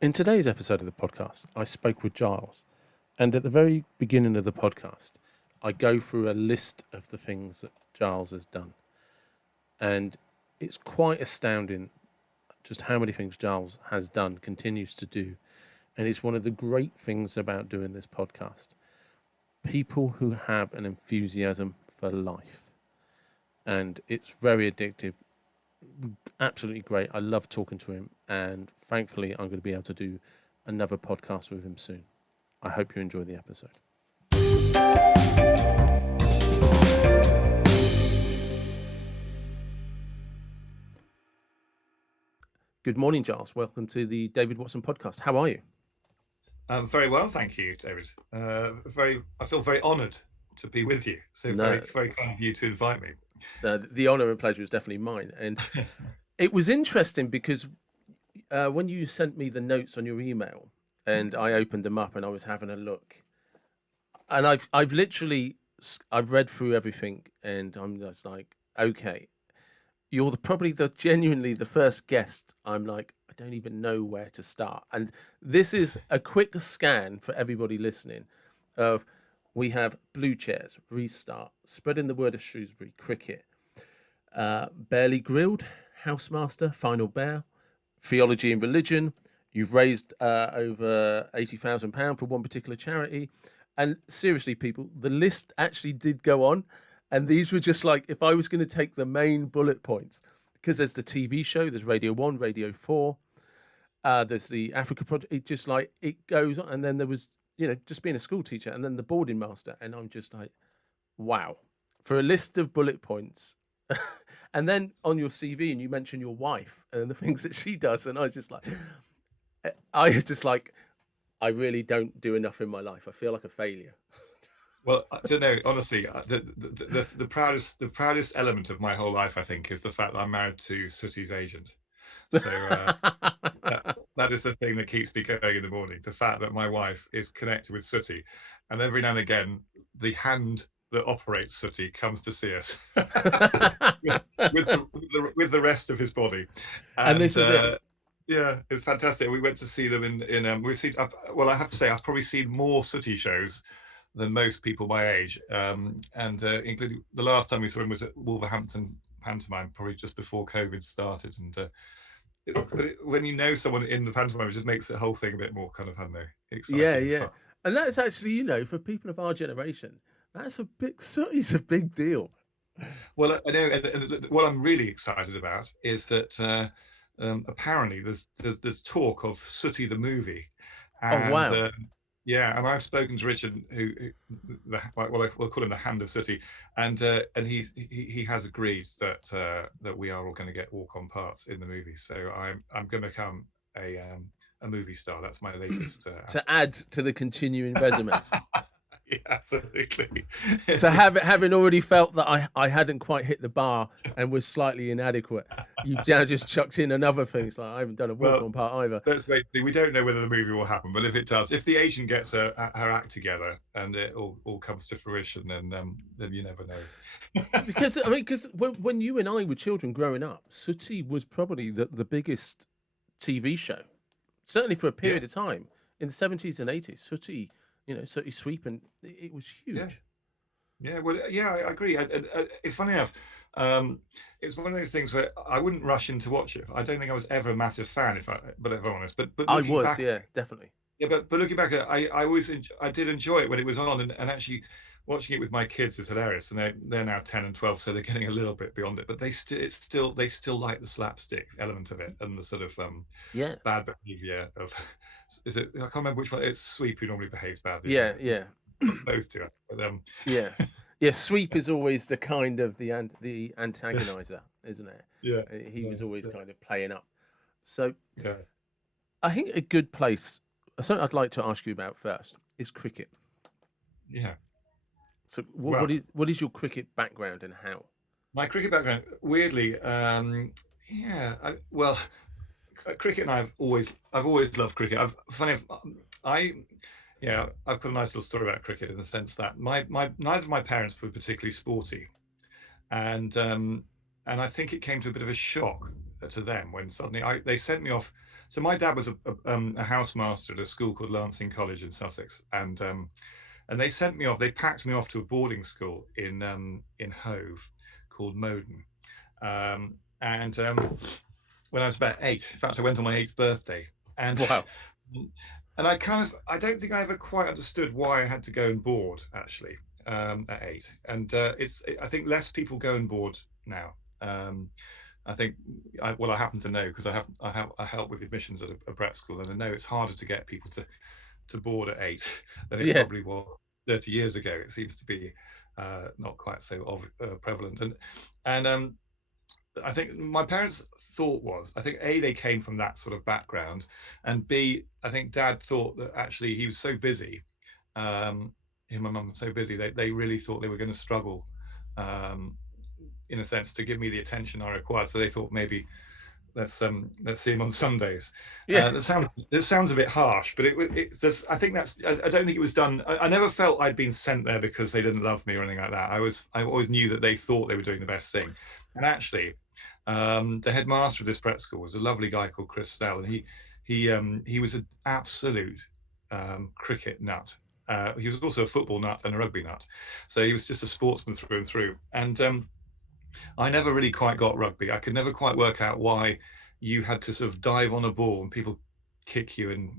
In today's episode of the podcast, I spoke with Giles, and at the very beginning of the podcast, I go through a list of the things that Giles has done, and it's quite astounding just how many things Giles has done, continues to do, and it's one of the great things about doing this podcast. People who have an enthusiasm for life, and it's very addictive. Absolutely great. I love talking to him, and thankfully, I'm going to be able to do another podcast with him soon. I hope you enjoy the episode. Good morning, Giles. Welcome to the David Watson podcast. How are you? Very well, thank you, David. I feel very honoured to be with you. So No, very kind of you to invite me. the honour and pleasure is definitely mine. And it was interesting because when you sent me the notes on your email, and I opened them up and I was having a look, and I've literally I've read through everything, and I'm just like, okay, you're probably genuinely the first guest. I'm like, I don't even know where to start. And this is a quick scan for everybody listening of we have Blue Chairs, Restart, Spreading the Word of Shrewsbury, Cricket, Barely Grilled, Housemaster, Final Bear, Theology and Religion. You've raised over £80,000 for one particular charity. And seriously, people, the list actually did go on. And these were just like, if I was going to take the main bullet points, because there's the TV show, there's Radio 1, Radio 4, there's the Africa Project, it just like, it goes on. And then there was, just being a school teacher and then the boarding master. And I'm just like, wow, for a list of bullet points. And then on your CV, and you mention your wife and the things that she does. And I was just like, I really don't do enough in my life. I feel like a failure. Well, I don't know. Honestly, the proudest element of my whole life, I think, is the fact that I'm married to Sooty's agent. So that is the thing that keeps me going in the morning. The fact that my wife is connected with Sooty, and every now and again, the hand that operates Sooty comes to see us with the rest of his body, and this is it. Yeah, it's fantastic. We went to see them we've seen. Well, I have to say, I've probably seen more Sooty shows than most people my age, including the last time we saw him was at Wolverhampton pantomime, probably just before COVID started. And when you know someone in the pantomime, it just makes the whole thing a bit more kind of, I don't know, exciting. Yeah. And that's actually, for people of our generation, that's Sooty's a big deal. Well, I know, and what I'm really excited about is that apparently there's talk of Sooty the movie, Oh, wow. yeah, and I've spoken to Richard, we'll call him the Hand of Sooty, and he has agreed that we are all going to get walk-on parts in the movie. So I'm going to become a movie star. That's my latest. To add to the continuing resume. Yeah, absolutely. So having already felt that I hadn't quite hit the bar and was slightly inadequate, you've now just chucked in another thing. It's like I haven't done a walk-on part either. We don't know whether the movie will happen, but if it does, if the agent gets her act together and it all comes to fruition, then you never know. Because when you and I were children growing up, Sooty was probably the biggest TV show, certainly for a period of time in the 70s and 80s. Sooty. Sooty Sweep, and it was huge. Yeah. Well, yeah, I agree. It's funny enough. It's one of those things where I wouldn't rush in to watch it. I don't think I was ever a massive fan, if I'm honest. But I was, back, definitely. Yeah, but looking back, I did enjoy it when it was on, and actually watching it with my kids is hilarious. And they're now 10 and 12, so they're getting a little bit beyond it. But they still like the slapstick element of it and the sort of bad behavior of. Is it? I can't remember which one. It's Sweep who normally behaves badly. Yeah. Both do it. But, yeah. Sweep is always the kind of the antagonizer, isn't it? Yeah. He was always kind of playing up. So yeah. I think a good place. Something I'd like to ask you about first is cricket. Yeah. So what is your cricket background and how? My cricket background, weirdly, cricket, and I've always loved cricket. I've got a nice little story about cricket in the sense that neither of my parents were particularly sporty, and I think it came to a bit of a shock to them when suddenly they sent me off So my dad was a housemaster at a school called Lancing College in Sussex, and they sent me off. They packed me off to a boarding school in Hove called Moden. And when I was about 8, in fact, I went on my 8th birthday, and Wow. and I don't think I ever quite understood why I had to go and board actually at 8. And I think less people go and board now. I think I happen to know because I help with admissions at a prep school, and I know it's harder to get people to board at 8 than it Yeah. probably was 30 years ago. It seems to be not quite so prevalent, and I think my parents' thought was, I think A, they came from that sort of background, and B, I think Dad thought that actually he was so busy, him and Mum were so busy, they really thought they were going to struggle, um, in a sense, to give me the attention I required. So they thought maybe let's see him on Sundays. Yeah. It sounds a bit harsh, but it just, I think I don't think it was done. I never felt I'd been sent there because they didn't love me or anything like that. I always knew that they thought they were doing the best thing. And actually, the headmaster of this prep school was a lovely guy called Chris Snell, and he was an absolute cricket nut. He was also a football nut and a rugby nut, so he was just a sportsman through and through. And I never really quite got rugby. I could never quite work out why you had to sort of dive on a ball and people kick you, and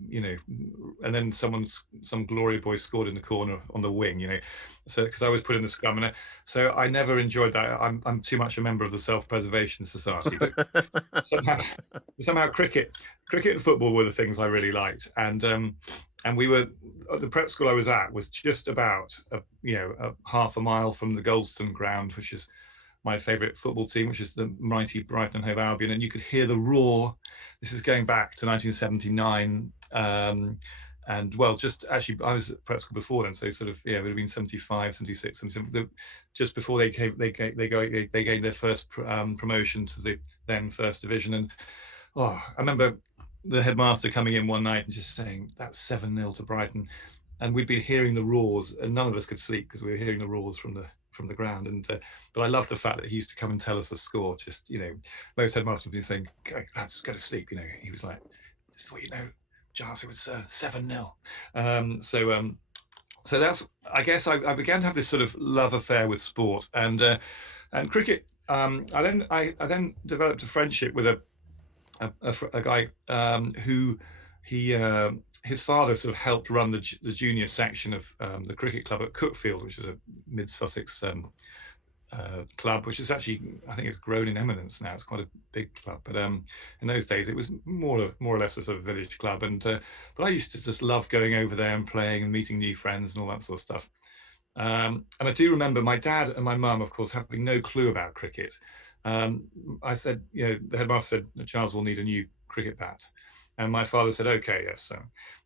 and then some glory boy scored in the corner on the wing, so because I was put in the scrum, and so I never enjoyed that. I'm too much a member of the Self-Preservation Society, but somehow cricket and football were the things I really liked, and we were the prep school I was at was just about a half a mile from the Goldstone ground, which is my favourite football team, which is the mighty Brighton and Hove Albion, and you could hear the roar. This is going back to 1979, and well, just actually, I was at prep school before then, so sort of it would have been 75, 76, just before they gained their first promotion to the then first division. And I remember the headmaster coming in one night and just saying, "That's 7-0 to Brighton," and we'd been hearing the roars, and none of us could sleep because we were hearing the roars from the ground. And but I love the fact that he used to come and tell us the score. Just most headmasters would be saying, "Lads, go to sleep." He was like, "Just thought Giles, it was 7-0." So that's, I guess, I began to have this sort of love affair with sport and cricket. I then developed a friendship with a guy who his father sort of helped run the junior section of the cricket club at Cookfield, which is a mid Sussex club, which is actually, I think it's grown in eminence now. It's quite a big club, but in those days it was more or less a sort of village club. And but I used to just love going over there and playing and meeting new friends and all that sort of stuff. And I do remember my dad and my mum, of course, having no clue about cricket. I said, the headmaster said, "Charles will need a new cricket bat." And my father said, "Okay, yes."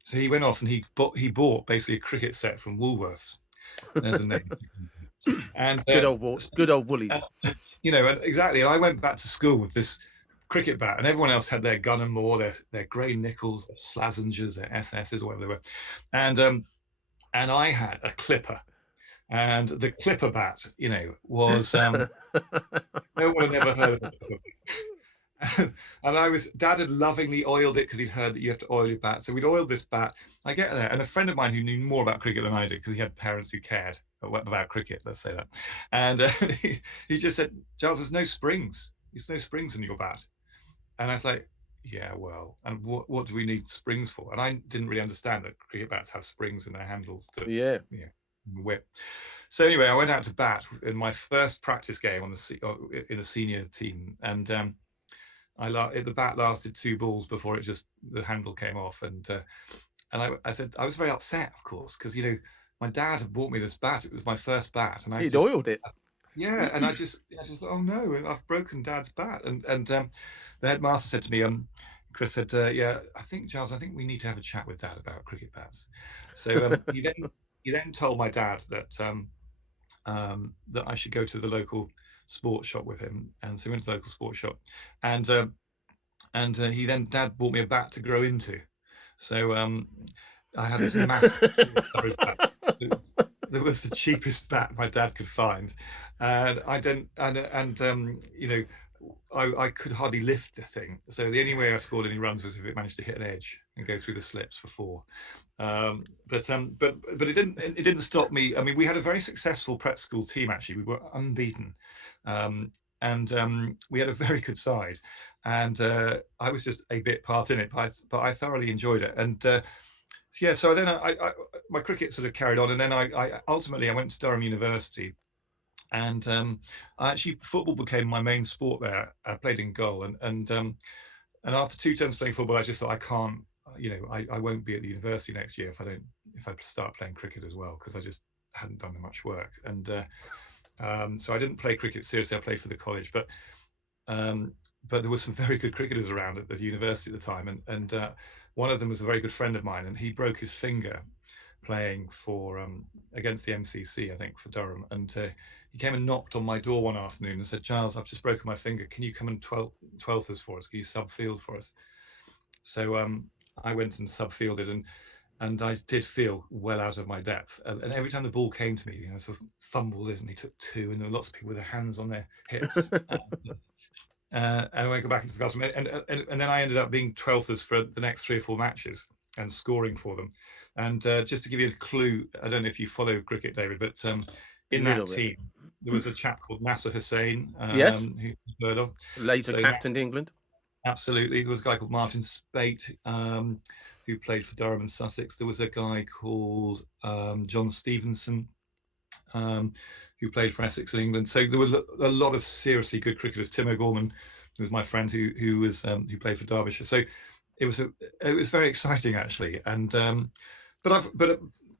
So he went off and he bought basically a cricket set from Woolworths. There's a name. And good old Woolies. exactly. And I went back to school with this cricket bat, and everyone else had their Gun and Moore, their Grey Nichols, their Slazengers, their SSs, or whatever they were. And I had a Clipper. And the Clipper bat, was no one had ever heard of it. And Dad had lovingly oiled it because he'd heard that you have to oil your bat. So we'd oiled this bat. I get there, and a friend of mine who knew more about cricket than I did, because he had parents who cared about cricket, let's say that. And he just said, "Giles, there's no springs. There's no springs in your bat." And I was like, "Yeah, well, and what do we need springs for?" And I didn't really understand that cricket bats have springs in their handles to whip. So anyway, I went out to bat in my first practice game in the senior team, and the bat lasted 2 balls before the handle came off, and I said I was very upset, of course, because my dad had bought me this bat. It was my first bat, and He'd oiled it. Yeah, and I just thought, "Oh no, I've broken Dad's bat." And the headmaster said to me, Chris said, "Yeah, Giles, I think we need to have a chat with Dad about cricket bats." So he then told my dad that that I should go to the local sports shop with him, and so we went to the local sports shop, and Dad bought me a bat to grow into. So I had this massive bat. That was the cheapest bat my dad could find, and I could hardly lift the thing. So the only way I scored any runs was if it managed to hit an edge and go through the slips for four. But it didn't stop me. I mean, we had a very successful prep school team. Actually, we were unbeaten, and we had a very good side. And I was just a bit part in it, but I thoroughly enjoyed it. And yeah, so then my cricket sort of carried on, and then I ultimately I went to Durham University, and actually football became my main sport there. I played in goal, and after 2 terms playing football, I just thought I can't, I won't be at the university next year if I start playing cricket as well, because I just hadn't done much work. And so I didn't play cricket seriously. I played for the college, but there were some very good cricketers around at the university at the time, and one of them was a very good friend of mine, and he broke his finger playing for against the MCC, I think, for Durham. And he came and knocked on my door one afternoon and said, "Giles, I've just broken my finger. Can you come and 12th us for us? Can you subfield for us?" So I went and subfielded, and I did feel well out of my depth. And every time the ball came to me, I sort of fumbled it, and he took two, and there were lots of people with their hands on their hips. And I go back into the classroom, and then I ended up being 12th for the next 3 or 4 matches and scoring for them. And just to give you a clue, I don't know if you follow cricket, David, but in that team, there was a chap called Nasser Hussain, Yes. who you've heard of. Later captained England. Absolutely. There was a guy called Martin Spate, who played for Durham and Sussex. There was a guy called John Stevenson, who played for Essex in England. So there were a lot of seriously good cricketers. Tim O'Gorman was my friend who played for Derbyshire. So it was very exciting, actually. And but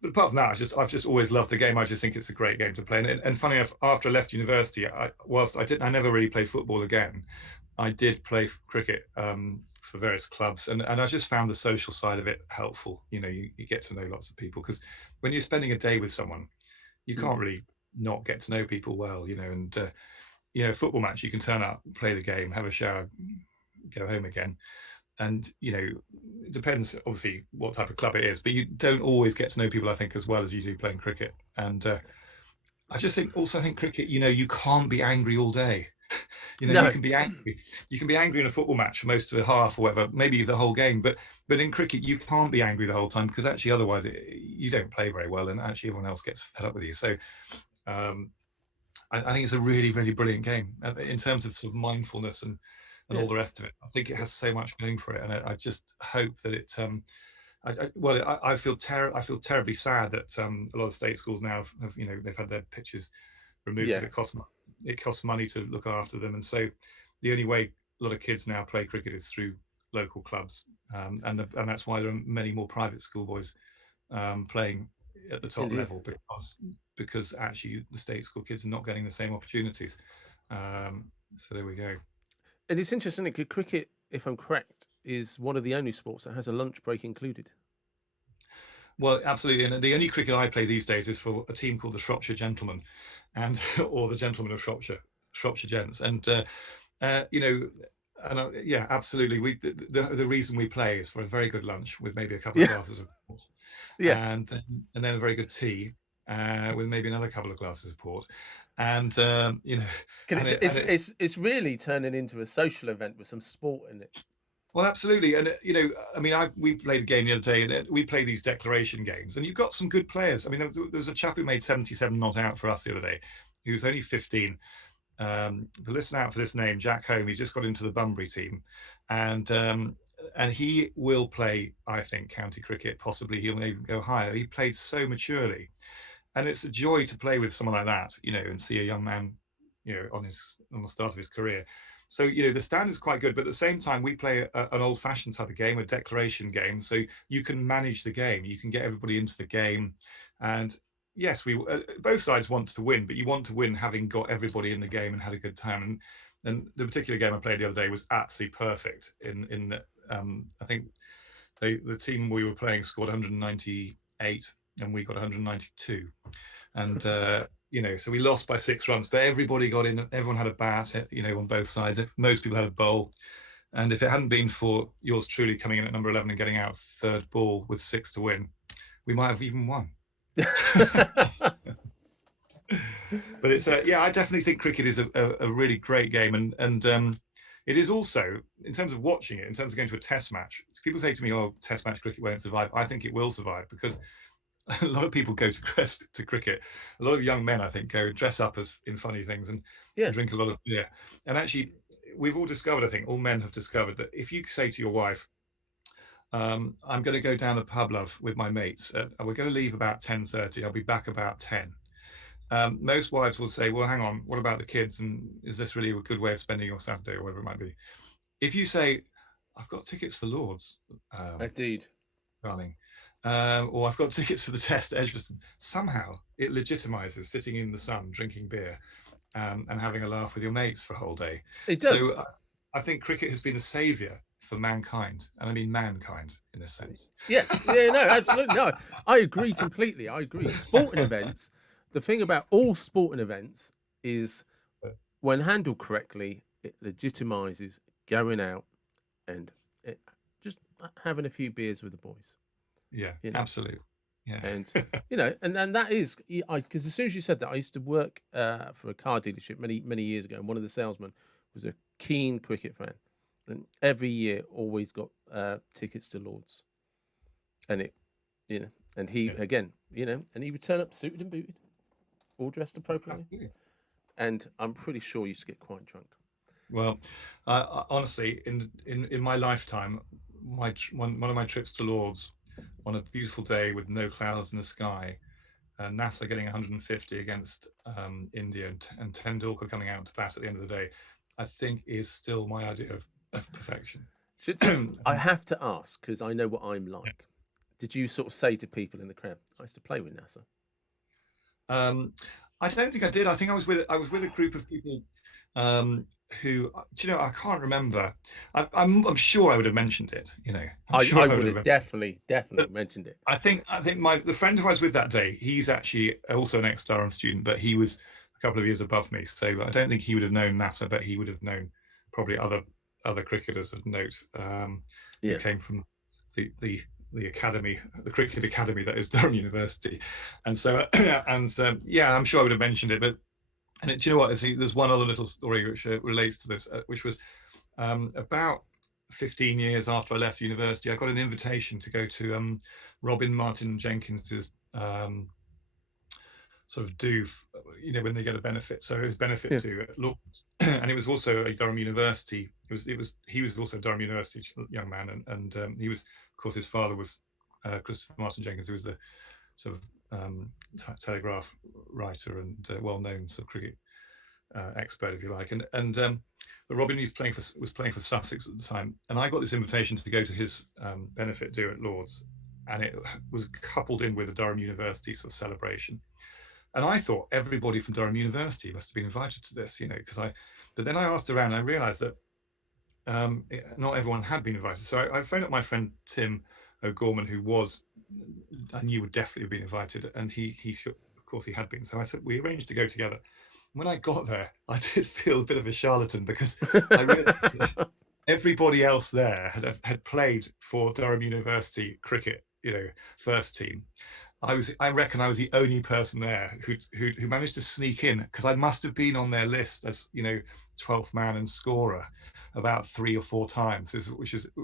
apart from that, I've just always loved the game. I just think it's a great game to play. And funny enough, after I left university, I never really played football again. I did play cricket for various clubs, and I just found the social side of it helpful. You get to know lots of people, because when you're spending a day with someone, you can't really not get to know people well, and football match, you can turn up, play the game, have a shower, go home again. And it depends obviously what type of club it is, but you don't always get to know people, I think, as well as you do playing cricket. And I think cricket, you can't be angry all day. No. You can be angry in a football match for most of the half or whatever, maybe the whole game, but in cricket you can't be angry the whole time, because actually otherwise you don't play very well, and actually everyone else gets fed up with you. So I think it's a really, really brilliant game in terms of sort of mindfulness and all the rest of it. I think it has so much going for it, and I just hope that it I feel terribly sad that a lot of state schools now have they've had their pitches removed because it costs money to look after them. And so the only way a lot of kids now play cricket is through local clubs, and that's why there are many more private schoolboys playing at the top level, because actually the state school kids are not getting the same opportunities. So there we go. And it's interesting because cricket, if I'm correct, is one of the only sports that has a lunch break included. Well, absolutely. And the only cricket I play these days is for a team called the Shropshire Gentlemen, or the Gentlemen of Shropshire Gents. And yeah, absolutely. The reason we play is for a very good lunch with maybe a couple of glasses of port, and then a very good tea with maybe another couple of glasses of port. And it's really turning into a social event with some sport in it. Well, absolutely. And, I mean, we played a game the other day, and we play these declaration games, and you've got some good players. I mean, there was a chap who made 77 not out for us the other day, who was only 15. But listen out for this name, Jack Home. He's just got into the Bunbury team, and he will play, I think, county cricket. Possibly he'll even go higher. He played so maturely, and it's a joy to play with someone like that, and see a young man, on the start of his career. So, the standard's quite good, but at the same time, we play an old-fashioned type of game, a declaration game. So you can manage the game, you can get everybody into the game, and yes, we both sides want to win, but you want to win having got everybody in the game and had a good time. And the particular game I played the other day was absolutely perfect. I think the team we were playing scored 198, and we got 192, and so we lost by 6 runs, but everybody got in. Everyone had a bat, on both sides. Most people had a bowl, and if it hadn't been for yours truly coming in at number 11 and getting out third ball with 6 to win, we might have even won. But it's I definitely think cricket is a really great game, and It is also, in terms of watching it, in terms of going to a test match, people say to me, oh, test match cricket won't survive. I think it will survive because a lot of people go to cricket. A lot of young men, I think, go dress up as in funny things and Yeah, drink a lot of beer. And actually, we've all discovered, I think, all men have discovered that if you say to your wife, I'm going to go down the pub, love, with my mates. We're going to leave about 10:30. I'll be back about 10. Most wives will say, well, hang on, what about the kids? And is this really a good way of spending your Saturday or whatever it might be? If you say, I've got tickets for Lords, indeed. darling, or I've got tickets for the test at Edgbaston, somehow it legitimizes sitting in the sun, drinking beer, and having a laugh with your mates for a whole day. It does. So I think cricket has been a savior for mankind, and I mean mankind in a sense. Yeah, yeah, no, absolutely. No, I agree completely. I agree. Sporting events, the thing about all sporting events is when handled correctly, it legitimizes going out and just having a few beers with the boys. Yeah, You know, absolutely. Yeah. and and that is because as soon as you said that, I used to work for a car dealership many years ago, and one of the salesmen was a keen cricket fan, and every year always got tickets to Lords, and it, and he Yeah, again, and he would turn up suited and booted, all dressed appropriately, absolutely. and I'm pretty sure he used to get quite drunk. Well, honestly, in my lifetime, one of my trips to Lords on a beautiful day with no clouds in the sky, NASA getting 150 against India, and Tendulkar coming out to bat at the end of the day, I think is still my idea of perfection. Just I have to ask because I know what I'm like. Did you sort of say to people in the crowd, "I used to play with NASA"? Um, I don't think I did. I think I was with a group of people who, do you know, I can't remember. I'm sure I would have mentioned it. I'm I sure I would would have have. definitely mentioned it. I think the friend who I was with that day, he's actually also an ex-Durham student, but he was a couple of years above me, so I don't think he would have known NASA, but he would have known probably other cricketers of note, who Yeah, came from the academy, the cricket academy that is Durham University, and so yeah, I'm sure I would have mentioned it. But do you know what? There's one other little story which relates to this, which was about 15 years after I left university, I got an invitation to go to Robin Martin Jenkins's sort of do, when they get a benefit. So it was benefit yeah, do at Lords, and it was also a Durham University. He was also a Durham University young man, and he was, of course, his father was Christopher Martin Jenkins, who was the sort of Telegraph writer and well-known sort of cricket expert, if you like, and but Robin was playing for Sussex at the time, and I got this invitation to go to his benefit do at Lords, and it was coupled in with a Durham University sort of celebration, and I thought everybody from Durham University must have been invited to this, but then I asked around, and I realised that not everyone had been invited, so I phoned up my friend Tim O'Gorman, who I knew would definitely have been invited, and he of course he had been, so I said we arranged to go together. When I got there, I did feel a bit of a charlatan because I realized everybody else there had played for Durham University cricket, first team. I reckon I was the only person there who managed to sneak in, because I must have been on their list as 12th man and scorer about 3 or 4 times, and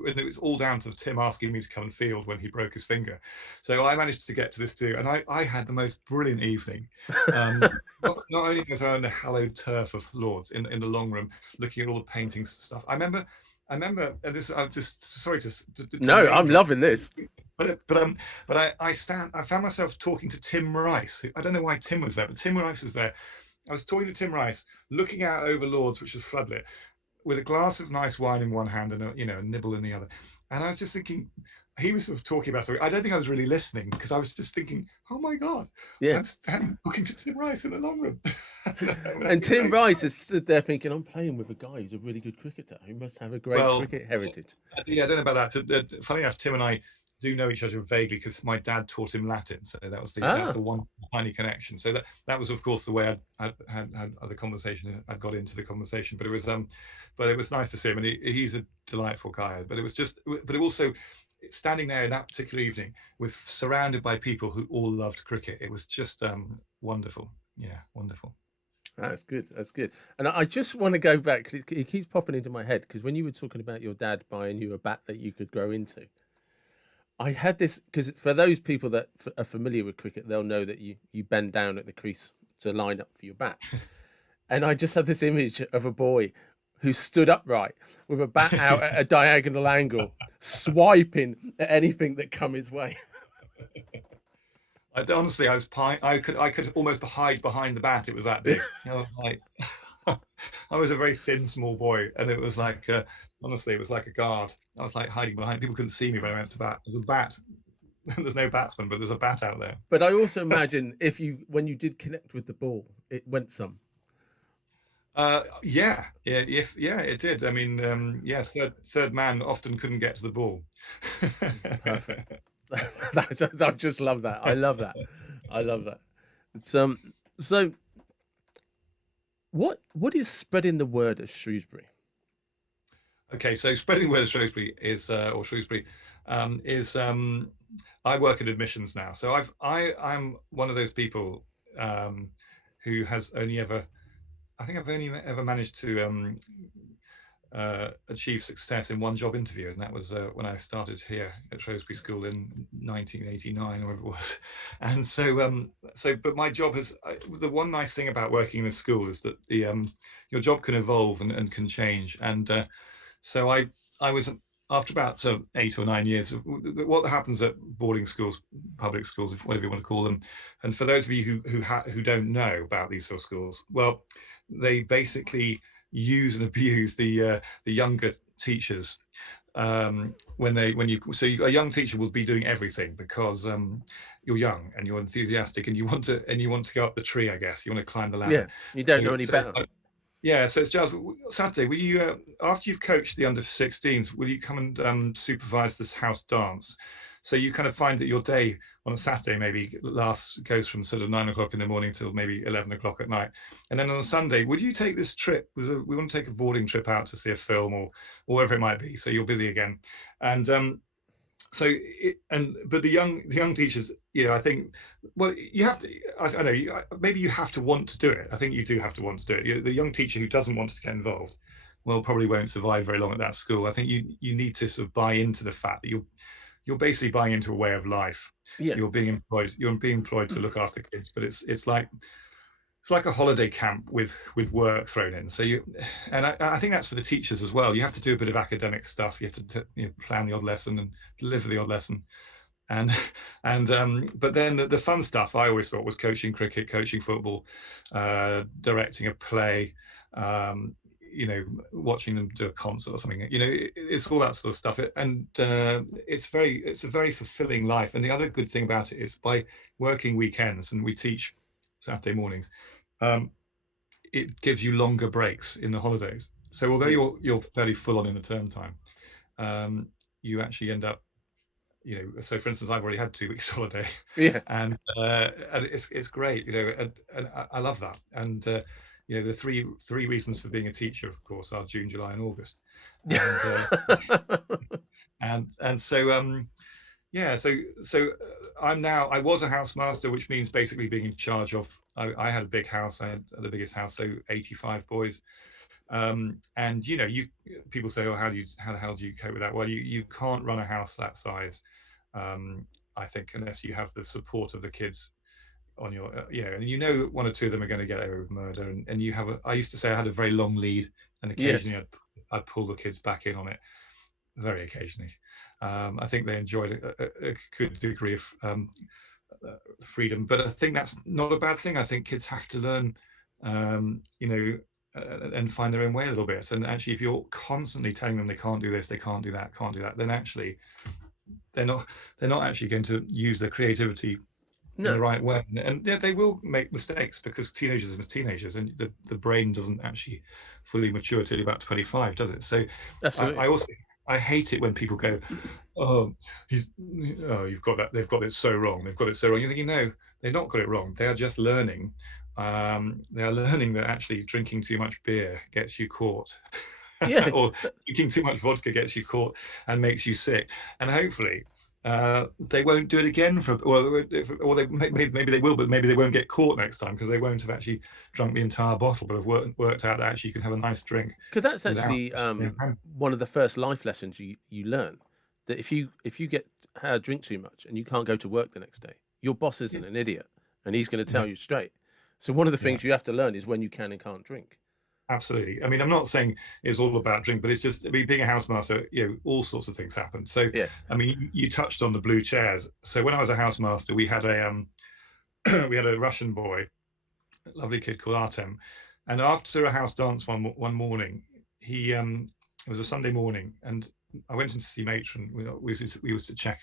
it was all down to Tim asking me to come and field when he broke his finger. So I managed to get to this too, and I had the most brilliant evening. Not only was I on the hallowed turf of Lords in the long room, looking at all the paintings and stuff. I remember this. I'm just sorry to no, name I'm drop, loving this. but I found myself talking to Tim Rice. I don't know why Tim was there, but Tim Rice was there. I was talking to Tim Rice, looking out over Lords, which was floodlit, with a glass of nice wine in one hand and a nibble in the other. And I was just thinking, he was sort of talking about something. I don't think I was really listening, because I was just thinking, oh my God, Yeah, I'm standing talking to Tim Rice in the long room. and Tim Rice is stood there thinking, "I'm playing with a guy who's a really good cricketer. Who must have a great Well, cricket heritage." yeah, I don't know about that. Funny enough, Tim and I do know each other vaguely because my dad taught him Latin, so that's Ah, the one tiny connection. So that was, of course, the way I had the conversation. I got into the conversation, but it was nice to see him, and he's a delightful guy. But it also, standing there in that particular evening, with surrounded by people who all loved cricket, it was just wonderful. Yeah, wonderful. That's good. That's good. And I just want to go back, 'cause it keeps popping into my head, because when you were talking about your dad buying you a bat that you could grow into, I had this, because for those people that are familiar with cricket, they'll know that you bend down at the crease to line up for your bat. And I just had this image of a boy who stood upright with a bat out at a diagonal angle, swiping at anything that come his way. Honestly, I could almost hide behind the bat. It was that big. I was like, I was a very thin, small boy, and it was like, honestly, it was like a guard. I was like hiding behind. People couldn't see me when I went to bat. There's a bat. There's no batsman, but there's a bat out there. But I also imagine, when you did connect with the ball, it went some. Yeah, it did. I mean, yeah, third man often couldn't get to the ball. Perfect. I just love that. I love that. I love that. It's so what is spreading the word of Shrewsbury? Okay, so spreading the word of Shrewsbury is, or Shrewsbury, is I work in admissions now. So I'm one of those people who has only ever, I think I've only ever managed to achieve success in one job interview, and that was when I started here at Shrewsbury School in 1989, or whatever it was. And but my job has, the one nice thing about working in a school is that your job can evolve and can change. And so I was, after about 8 or 9 years, what happens at boarding schools, public schools, whatever you want to call them, and for those of you who don't know about these sort of schools, well, they basically use and abuse the younger teachers. A young teacher will be doing everything because you're young and you're enthusiastic and you want to go up the tree. I guess you want to climb the ladder. Yeah, you don't know So, any so better. yeah, so it's Giles. Saturday, will you, after you've coached the under-16s, will you come and supervise this house dance? So you kind of find that your day on a Saturday maybe goes from sort of 9 o'clock in the morning till maybe 11 o'clock at night, and then on a Sunday, would you take this trip? We want to take a boarding trip out to see a film or whatever it might be. So you're busy again, and but the young teachers, I think, well, you have to, I know, maybe you have to want to do it. I think you do have to want to do it. The young teacher who doesn't want to get involved, well, probably won't survive very long at that school. I think you need to sort of buy into the fact that you're basically buying into a way of life. Yeah, You're being employed to look after kids, but it's like a holiday camp with work thrown in. And I think that's for the teachers as well. You have to do a bit of academic stuff. You have to plan the odd lesson and deliver the odd lesson, and but then the fun stuff I always thought was coaching cricket, coaching football, directing a play, watching them do a concert or something. It's all that sort of stuff. It's a very fulfilling life. And the other good thing about it is, by working weekends, and we teach Saturday mornings, it gives you longer breaks in the holidays. So although you're fairly full on in the term time, you actually end up, so for instance, I've already had 2 weeks holiday, yeah. and it's great, and I love that. And the three reasons for being a teacher, of course, are June, July, and August. And so yeah, so I was a housemaster, which means basically being in charge of. I had a big house. I had the biggest house, so 85 boys. And people say, "Oh, how the hell do you cope with that?" Well, you can't run a house that size, I think, unless you have the support of the kids on your, and one or two of them are going to get away with murder, and you have I used to say I had a very long lead, and occasionally I'd pull the kids back in on it, very occasionally. I think they enjoyed a good degree of freedom, but I think that's not a bad thing. I think kids have to learn, and find their own way a little bit. And actually, if you're constantly telling them they can't do this, they can't do that, can't do that, then actually they're not actually going to use their creativity in the right way. And yeah, they will make mistakes, because teenagers are teenagers, and the brain doesn't actually fully mature till about 25, does it? So I hate it when people go, "Oh, you've got that. They've got it so wrong. They've got it so wrong." You're thinking, no, they've not got it wrong. They are just learning. They are learning that actually drinking too much beer gets you caught, Yeah. or drinking too much vodka gets you caught and makes you sick. And hopefully, they won't do it again for well, or maybe they will, but maybe they won't get caught next time because they won't have actually drunk the entire bottle, but have worked out that actually you can have a nice drink Because that's without. actually one of the first life lessons you learn, that if you get drink too much and you can't go to work the next day, your boss isn't an idiot and he's going to Yeah, tell you straight. So one of the yeah, things you have to learn is when you can and can't drink. absolutely. I mean, I'm not saying it's all about drink, but it's just, I mean, being a housemaster, all sorts of things happen. So, Yeah, I mean, you touched on the blue chairs. So when I was a housemaster, we had a we had a Russian boy, a lovely kid called Artem, and after a house dance one morning, he it was a Sunday morning, and I went in to see matron. We used to check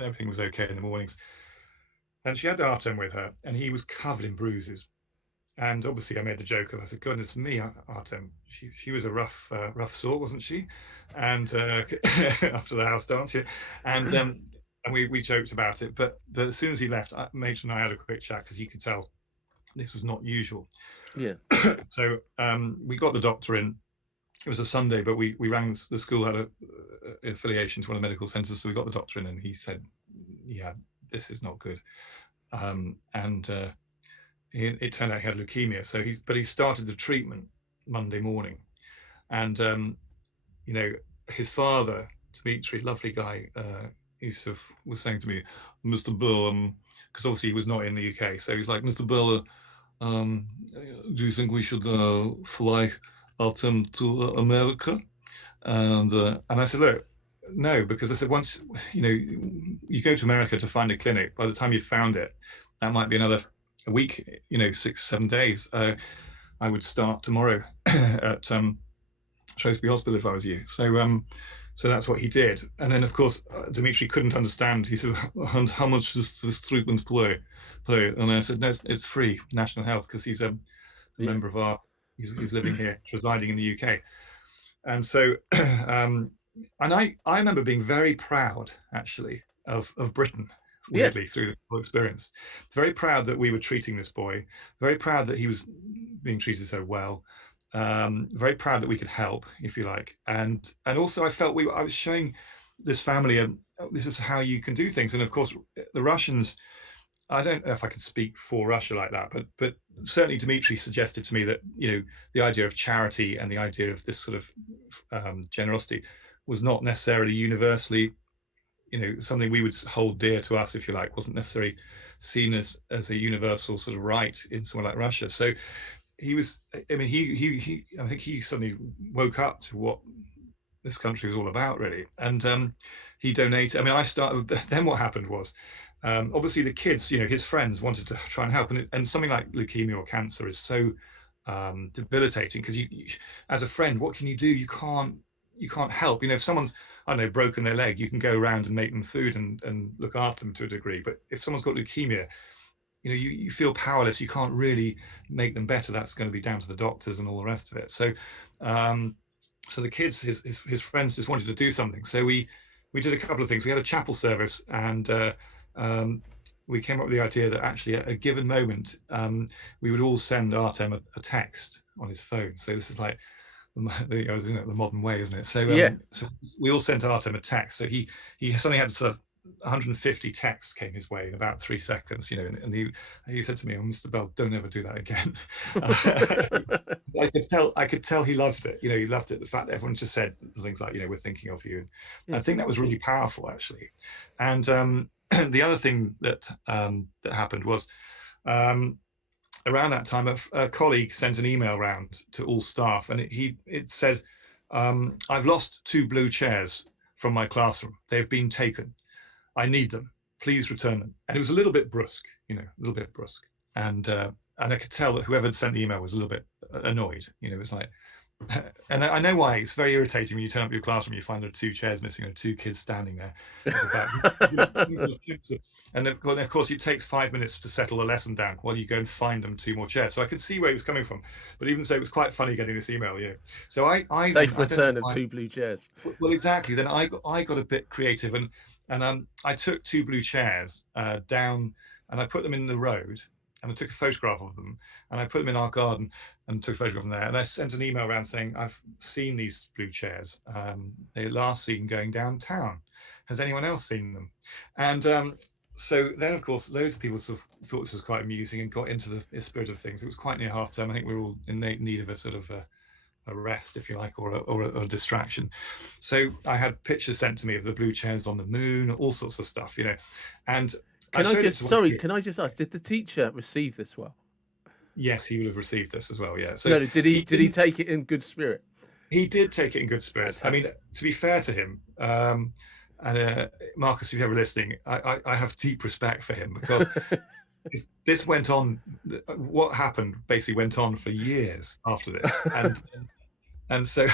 everything was okay in the mornings, and she had Artem with her, and he was covered in bruises. And obviously, I made the joke of, I said, "Goodness me, Artem, she was a rough sort, wasn't she?" And after the house dance, yeah, and we joked about it. But as soon as he left, Matron and I had a quick chat because you could tell this was not usual. yeah, So we got the doctor in. It was a Sunday, but we rang the school had a affiliation to one of the medical centres, so we got the doctor in, and he said, "Yeah, this is not good." And it turned out he had leukemia. So he started the treatment Monday morning, and his father, Dmitri, lovely guy, he sort of was saying to me, "Mr. Bill," because obviously he was not in the UK, so he's like, "Mr. Bill, um, do you think we should fly out to America?" And I said, "Look, no," because I said, once you go to America to find a clinic, by the time you've found it, that might be another a week, 6, 7 days. I would start tomorrow at Shrewsbury Hospital if I was you. So that's what he did. And then, of course, Dimitri couldn't understand. He said, "And how much does this treatment play?" And I said, "No, it's free, National Health," because he's a yeah, member of he's living here, residing in the UK. And so, and I remember being very proud, actually, of Britain, yeah, weirdly, through the whole experience. Very proud that we were treating this boy, very proud that he was being treated so well, very proud that we could help, if you like. And also, I felt I was showing this family, this is how you can do things. And of course, the Russians, I don't know if I can speak for Russia like that, but certainly Dmitry suggested to me that the idea of charity and the idea of this sort of generosity was not necessarily universally something we would hold dear to us, if you like, wasn't necessarily seen as a universal sort of right in somewhere like Russia. So he was, I mean, he I think he suddenly woke up to what this country was all about, really. And he donated. I mean, I started. Then what happened was, obviously, the kids, his friends wanted to try and help, and something like leukemia or cancer is so debilitating because as a friend, what can you do? You can't help. If someone's, I don't know, broken their leg, you can go around and make them food and look after them to a degree. But if someone's got leukemia, you feel powerless. You can't really make them better. That's going to be down to the doctors and all the rest of it. So the kids, his friends, just wanted to do something. So we did a couple of things. We had a chapel service, and we came up with the idea that actually at a given moment, we would all send Artem a text on his phone. So this is like the modern way, isn't it? yeah. So we all sent Artem a text. So he suddenly had sort of 150 texts came his way in about 3 seconds, and he said to me, "Oh, Mr. Bell, don't ever do that again." I could tell he loved it. He loved it. The fact that everyone just said things like, "We're thinking of you." And Yeah. I think that was really powerful, actually. And the other thing that happened was um, around that time, a colleague sent an email round to all staff, and it said, "I've lost 2 blue chairs from my classroom. They've been taken. I need them. Please return them." And it was a little bit brusque, a little bit brusque. And I could tell that whoever sent the email was a little bit annoyed. It was like, and I know why. It's very irritating when you turn up your classroom and you find there are 2 chairs missing and 2 kids standing there. And of course, it takes 5 minutes to settle a lesson down while you go and find them 2 more chairs. So I could see where he was coming from. But even so, it was quite funny getting this email. So I then, Safe I don't know return of why. 2 blue chairs. Well, exactly. Then I got a bit creative, and I took 2 blue chairs down, and I put them in the road, and I took a photograph of them, and I put them in our garden, and took a photograph of them there, and I sent an email around saying, "I've seen these blue chairs. They're last seen going downtown. has anyone else seen them? And so then, of course, loads of people sort of thought this was quite amusing and got into the spirit of things. It was quite near half term. I think we were all in need of a sort of a rest, if you like, or a distraction. So I had pictures sent to me of the blue chairs on the moon, all sorts of stuff, and I Can I showed it just, to one sorry, kid. can I just ask, did the teacher receive this well? Yes, he would have received this as well. Yeah. So No, did he he did he didn't. take it in good spirit? He did take it in good spirits. I mean, Fantastic. to be fair to him, and Marcus, if you're ever listening, I have deep respect for him because this went on. What happened basically went on for years after this, and so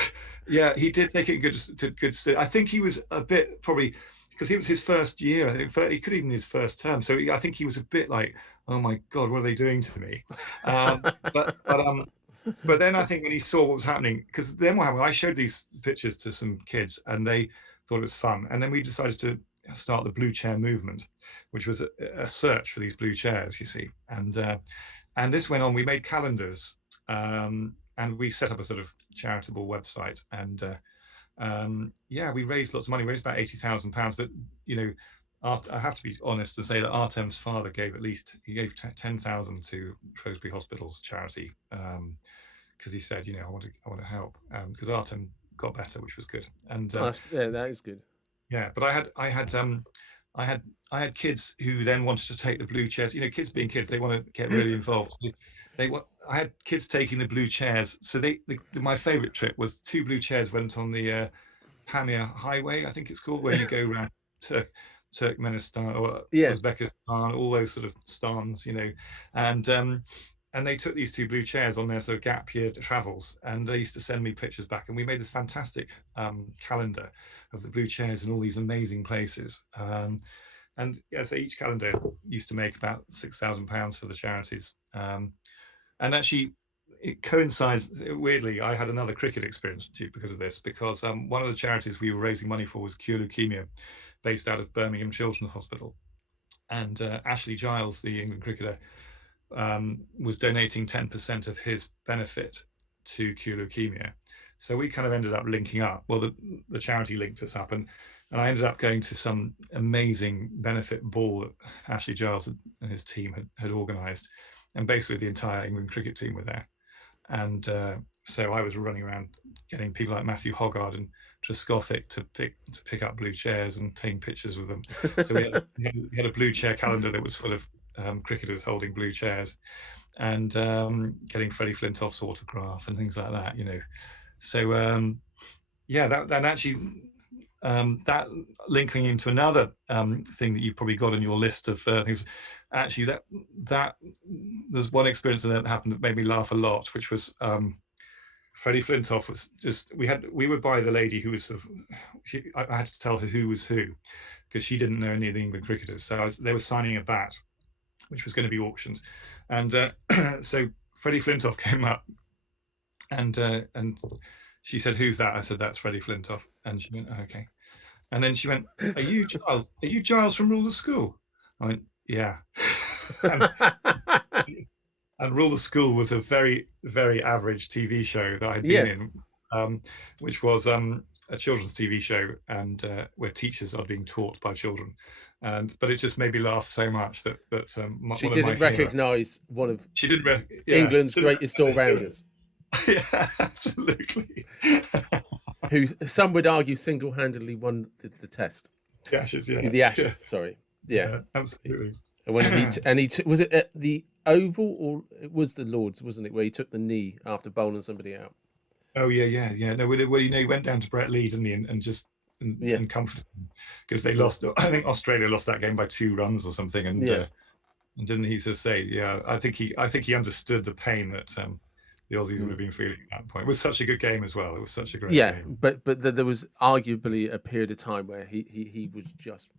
yeah, he did take it good. I think he was a bit probably because it was his first year. I think he could even his first term. So I think he was a bit like, oh my god, what are they doing to me? Um, but then I think when he saw what was happening, because then what happened, I showed these pictures to some kids and they thought it was fun. And then we decided to start the blue chair movement, which was a search for these blue chairs, you see. And this went on. We made calendars, and we set up a sort of charitable website. And yeah, we raised lots of money. We raised about £80,000. But I have to be honest and say that Artem's father gave he gave 10,000 to Shrewsbury Hospital's charity. Because he said, I want to help, because Artem got better, which was good. And Oh, yeah, that is good. yeah, but I had kids who then wanted to take the blue chairs. Kids being kids, they want to get really involved. I had kids taking the blue chairs. So my favourite trip was 2 blue chairs went on the Pamir Highway, I think it's called, where you go around Turkmenistan or Yeah. Uzbekistan, all those sort of stans, and they took these 2 blue chairs on their sort of gap year travels, and they used to send me pictures back, and we made this fantastic calendar of the blue chairs in all these amazing places. And yeah, so each calendar used to make about £6,000 for the charities. And actually, it coincides weirdly. I had another cricket experience too because of this, because one of the charities we were raising money for was Cure Leukemia, based out of Birmingham Children's Hospital. And Ashley Giles, the England cricketer, was donating 10% of his benefit to Cure Leukemia. So we kind of ended up linking up. Well, the charity linked us up, and I ended up going to some amazing benefit ball that Ashley Giles and his team had organised, and basically the entire England cricket team were there. And so I was running around getting people like Matthew Hoggard and Trescothick to pick up blue chairs and taking pictures with them. So we had a blue chair calendar that was full of cricketers holding blue chairs, and getting Freddie Flintoff's autograph and things like that. So yeah, that actually that linking into another thing that you've probably got on your list of things. Actually, that there's one experience that happened that made me laugh a lot, which was Freddie Flintoff was just we were by the lady who was I had to tell her who was who, because she didn't know any of the England cricketers. So they were signing a bat, which was going to be auctioned, and so Freddie Flintoff came up, and she said, "Who's that?" I said, "That's Freddie Flintoff," and she went, "Okay," and then she went, "Are you Giles? Are you Giles from Rule the School?" I went, "Yeah." and, and Rule the School was a very, very average TV show that I had been in, which was a children's TV show, and where teachers are being taught by children. But it just made me laugh so much that She one of my didn't recognise one of she didn't England's greatest all-rounders. Yeah, absolutely. Who some would argue single-handedly won the test. The Ashes, yeah. The Ashes, sorry. Yeah, absolutely. And when was it at the Oval, or it was the Lords, wasn't it, where he took the knee after bowling somebody out? Oh yeah. No, he went down to Brett Lee, didn't he, and comforted him, because they lost. I think Australia lost that game by 2 runs or something, and didn't he just say, yeah? I think he understood the pain that the Aussies would have been feeling at that point. It was such a good game as well. It was such a great game. but there was arguably a period of time where he was just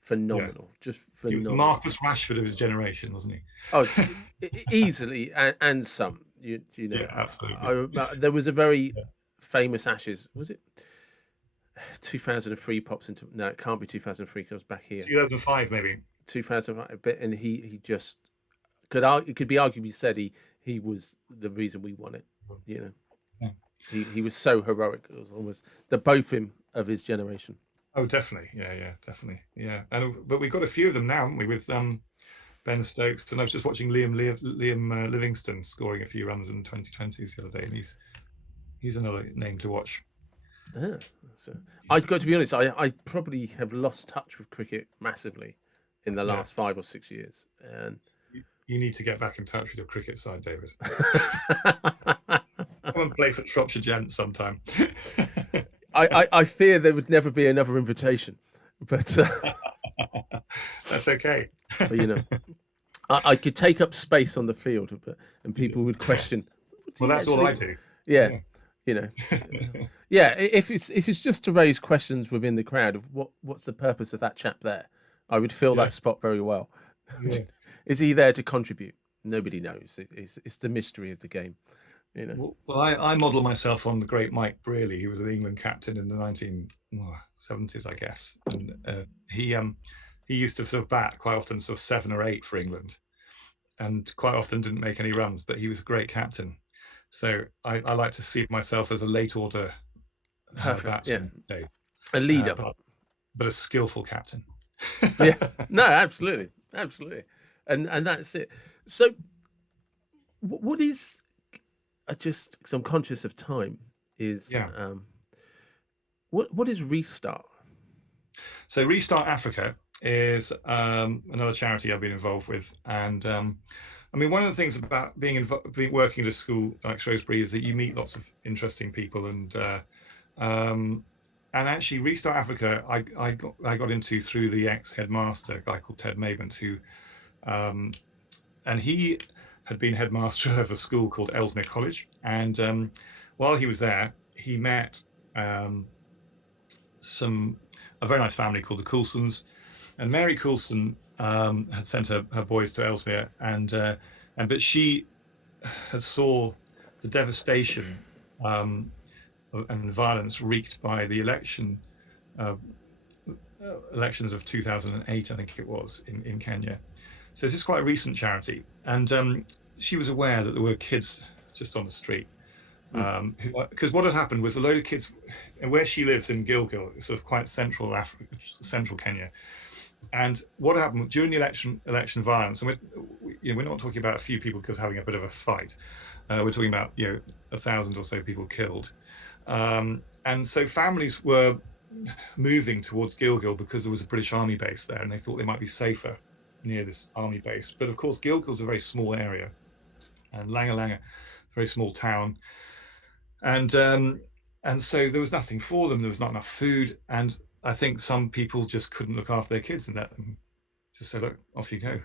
phenomenal, just phenomenal. Marcus Rashford of his generation, wasn't he? Oh, easily, and some. Yeah, absolutely. There was a very famous Ashes. Was it 2003? Pops into no, it can't be 2003 because I was back here. 2005 maybe. 2005, and he just it could be arguably said he was the reason we won it. He was so heroic. It was almost the Botham of his generation. Oh, definitely. Yeah, yeah, definitely. Yeah. But we've got a few of them now, haven't we? With Ben Stokes, and I was just watching Liam Livingston scoring a few runs in 2020s the other day, and he's another name to watch. Yeah. So I've got to be honest. I probably have lost touch with cricket massively in the Yeah. last 5 or 6 years, and You need to get back in touch with your cricket side, David. Come and play for Shropshire Gents sometime. I fear there would never be another invitation, but That's okay. but I could take up space on the field, and people would question, "Do Well, you that's all I actually?" do. Yeah, Yeah. you know, yeah. If it's just to raise questions within the crowd of what's the purpose of that chap there, I would fill Yeah. that spot very well. Yeah. Is he there to contribute? Nobody knows. It's the mystery of the game. Well, I model myself on the great Mike Brearley, who was an England captain in the 1970s, I guess, and he used to sort of bat quite often, sort of 7 or 8 for England, and quite often didn't make any runs, but he was a great captain. So I like to see myself as a late order Perfect. Yeah, batsman, a leader. but a skillful captain. Yeah. No, absolutely, absolutely, and that's it. So, what is? I just because I'm conscious of time. Is Yeah. what is Restart? So Restart Africa is another charity I've been involved with, and I mean, one of the things about working at a school like Shrewsbury is that you meet lots of interesting people, and actually Restart Africa I got into through the ex-headmaster, a guy called Ted Mabent, who and he had been headmaster of a school called Ellesmere College, and while he was there, he met a very nice family called the Coulsons, and Mary Coulson had sent her boys to Ellesmere, but she had saw the devastation and violence wreaked by the elections of 2008, I think it was, in Kenya. So this is quite a recent charity, and she was aware that there were kids just on the street. Because what had happened was a load of kids, and where she lives in Gilgil, it's sort of quite central Africa, central Kenya. And what happened during the election violence, and we're not talking about a few people because having a bit of a fight. We're talking about 1,000 or so people killed, and so families were moving towards Gilgil because there was a British Army base there, and they thought they might be safer near this army base. But of course, Gilgil's a very small area, and Langa Langa, very small town, and so there was nothing for them. There was not enough food, and I think some people just couldn't look after their kids and let them just say, "Look, off you go."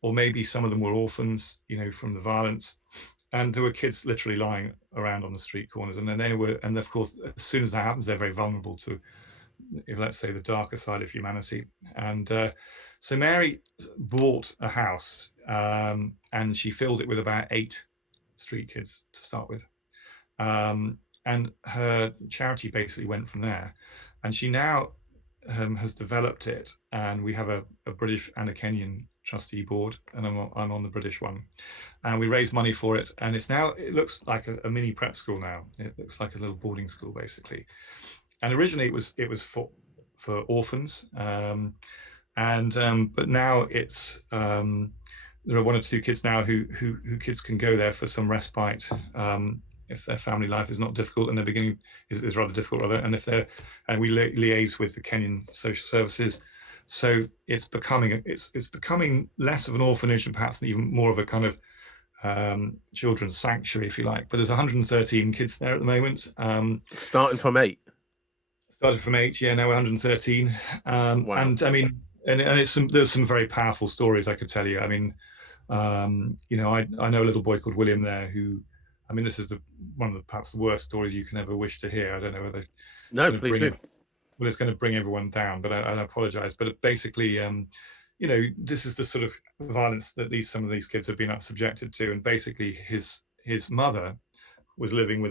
Or maybe some of them were orphans, from the violence, and there were kids literally lying around on the street corners, and and of course, as soon as that happens, they're very vulnerable to, let's say, the darker side of humanity. And so Mary bought a house, and she filled it with about 8 street kids to start with. And her charity basically went from there. And she now has developed it, and we have a British and a Kenyan trustee board, and I'm on the British one. And we raise money for it, and it looks like a mini prep school now. It looks like a little boarding school, basically. And originally it was for orphans, but now it's there are 1 or 2 kids now who kids can go there for some respite, if their family life is not difficult and their beginning is rather difficult, and we liaise with the Kenyan social services. So it's becoming less of an orphanage and perhaps even more of a kind of children's sanctuary, if you like. But there's 113 kids there at the moment. Starting from 8. Started from 8, yeah. Now we're 113, Wow. and I mean, and there's some very powerful stories I could tell you. I mean, I know a little boy called William there who, I mean, this is one of the perhaps the worst stories you can ever wish to hear. I don't know whether No, please do. Well, it's going to bring everyone down, but I apologize. But basically, this is the sort of violence that some of these kids have been subjected to, and basically his mother was living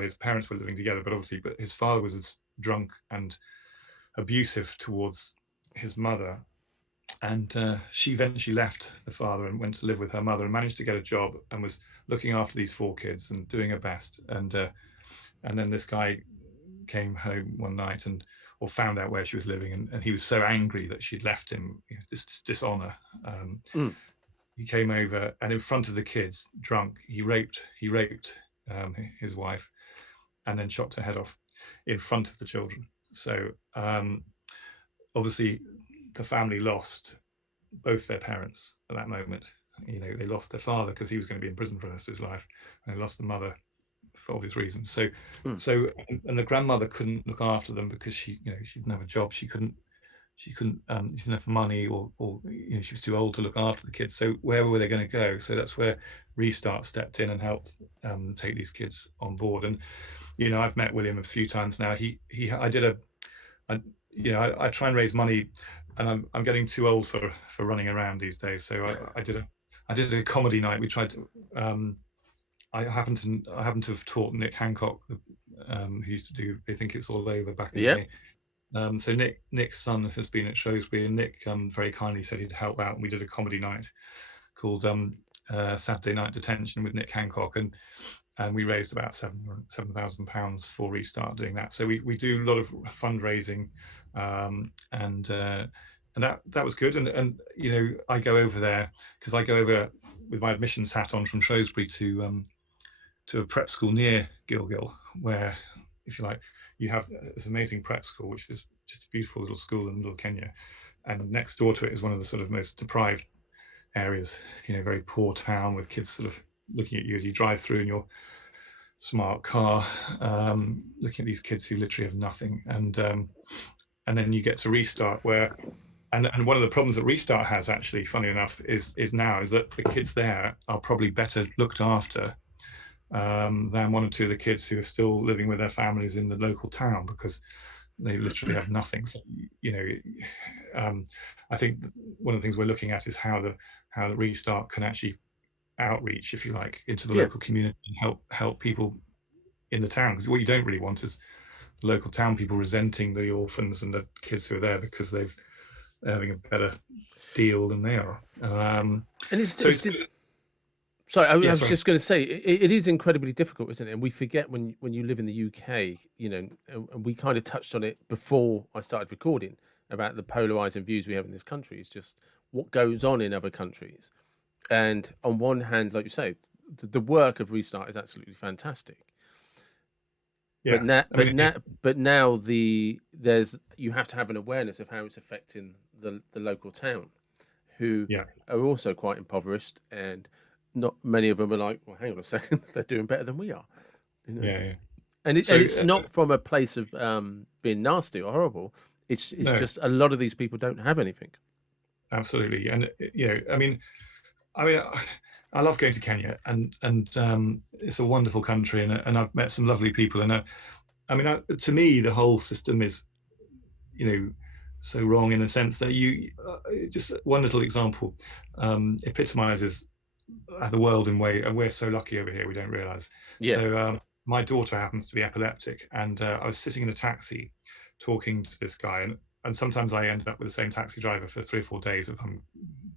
his parents were living together, but his father was drunk and abusive towards his mother, and she eventually left the father and went to live with her mother and managed to get a job and was looking after these 4 kids and doing her best. And then this guy came home one night and or found out where she was living, and he was so angry that she'd left him, this dishonor. Um, Mm. he came over, and in front of the kids, drunk, he raped his wife, and then chopped her head off in front of the children. So obviously, the family lost both their parents at that moment. They lost their father because he was going to be in prison for the rest of his life, and they lost the mother for obvious reasons. So, Mm. so, and the grandmother couldn't look after them because she didn't have a job. She didn't have money, or she was too old to look after the kids. So where were they going to go? So that's where Restart stepped in and helped take these kids on board. And I've met William a few times now. I did a I, I try and raise money, and I'm getting too old for running around these days. So I did a comedy night. We tried to. I happen to have taught Nick Hancock, who used to do They Think It's All Over back in the Yeah. day. So Nick's son has been at Shrewsbury, and Nick very kindly said he'd help out, and we did a comedy night called Saturday Night Detention with Nick Hancock, and we raised about £7,000 for Restart doing that. So we do a lot of fundraising, and that was good. And I go over there because I go over with my admissions hat on from Shrewsbury to a prep school near Gilgil, where, if you like, you have this amazing prep school, which is just a beautiful little school in Little Kenya, and next door to it is one of the sort of most deprived areas, very poor town, with kids sort of looking at you as you drive through in your smart car, looking at these kids who literally have nothing. And then you get to Restart, where and one of the problems that Restart has, actually, funny enough, is that the kids there are probably better looked after than one or two of the kids who are still living with their families in the local town, because they literally have nothing. So, I think one of the things we're looking at is how the Restart can actually outreach, if you like, into the Yeah. local community and help people in the town. Because what you don't really want is the local town people resenting the orphans and the kids who are there because they're having a better deal than they are. And So it's sorry, I yeah, was sorry. just going to say it is incredibly difficult, isn't it? And we forget when you live in the UK, and we kind of touched on it before I started recording about the polarizing views we have in this country. It's just what goes on in other countries. And on one hand, like you say, the work of Restart is absolutely fantastic. But Yeah, now, I mean, there's you have to have an awareness of how it's affecting the local town, who yeah, are also quite impoverished, and not many of them are like, well, hang on a second, they're doing better than we are, you know. yeah. And So it's not from a place of being nasty or horrible. It's no, just a lot of these people don't have anything. absolutely. And I mean, I love going to Kenya, and it's a wonderful country, and I've met some lovely people. And to me, the whole system is, so wrong, in a sense that just one little example epitomizes the world in way, and we're so lucky over here we don't realize. Yeah. So my daughter happens to be epileptic, and I was sitting in a taxi talking to this guy, and sometimes I ended up with the same taxi driver for 3 or 4 days if I'm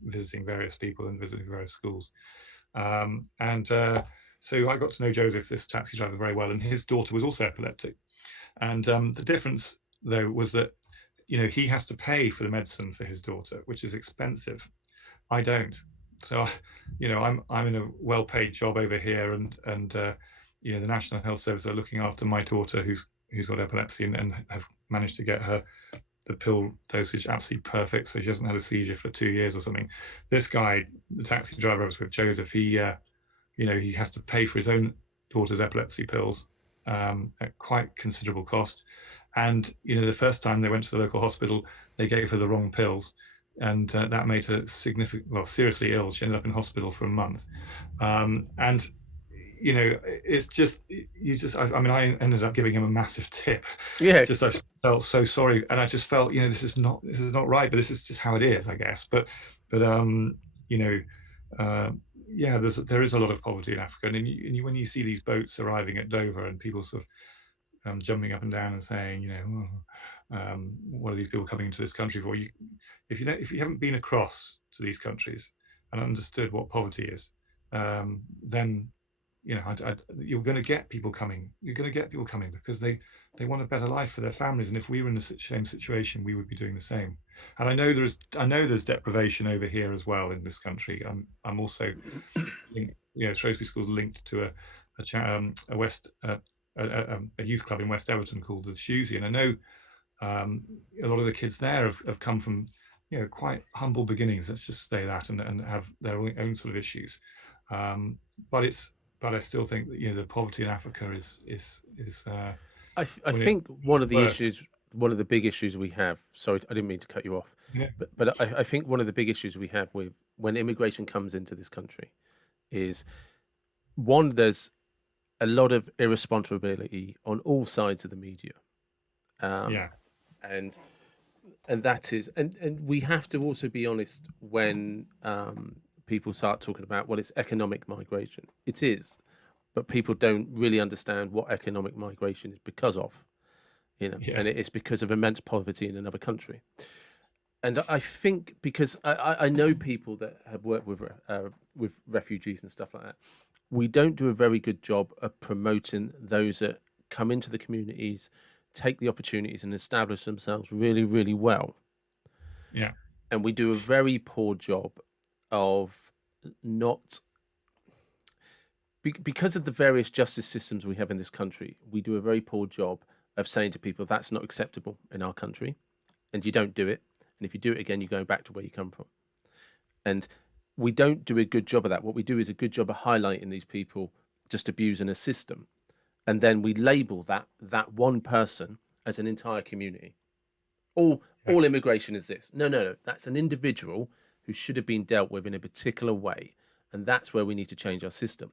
visiting various people and visiting various schools. And So I got to know Joseph, this taxi driver, very well, and his daughter was also epileptic. And the difference, though, was that he has to pay for the medicine for his daughter, which is expensive. I don't. So, I'm in a well-paid job over here, and the National Health Service are looking after my daughter, who's got epilepsy, and have managed to get her the pill dosage absolutely perfect, so she hasn't had a seizure for 2 years or something. This guy, the taxi driver I was with, Joseph, he has to pay for his own daughter's epilepsy pills at quite considerable cost. And the first time they went to the local hospital, they gave her the wrong pills, and that made her seriously ill. She ended up in hospital for a month. And it's just I ended up giving him a massive tip. Yeah. Just I felt so sorry, and I just felt, this is not right, but this is just how it is, I guess. But you know, uh, yeah, there is a lot of poverty in Africa, when you see these boats arriving at Dover, and people sort of jumping up and down and saying, what are these people coming into this country for? If you haven't been across to these countries and understood what poverty is, then you're going to get people coming. You're going to get people coming because they want a better life for their families, and if we were in the same situation, we would be doing the same. And I know there's deprivation over here as well in this country. I'm also Shrewsbury School's linked to a West a youth club in West Everton called the Shusey, and I know a lot of the kids there have come from quite humble beginnings. Let's just say that, and have their own sort of issues. Um, but it's but I still think that the poverty in Africa is I when it think one of the worse. issues, one of the big issues we have. Sorry, I didn't mean to cut you off, Yeah, but I think one of the big issues we have with when immigration comes into this country is one, there's a lot of irresponsibility on all sides of the media, um, yeah, and that is and we have to also be honest when people start talking about, well, it's economic migration. It is, but people don't really understand what economic migration is because of, yeah. and it's because of immense poverty in another country. And I think because I know people that have worked with refugees and stuff like that, we don't do a very good job of promoting those that come into the communities, take the opportunities, and establish themselves really, really well. Yeah. And we do a very poor job of not because of the various justice systems we have in this country. We do a very poor job of saying to people that's not acceptable in our country, and you don't do it. And if you do it again, you go back to where you come from. And we don't do a good job of that. What we do is a good job of highlighting these people just abusing a system, and then we label that one person as an entire community. Yeah. All immigration is this. No, no, no. That's an individual who should have been dealt with in a particular way, and that's where we need to change our system,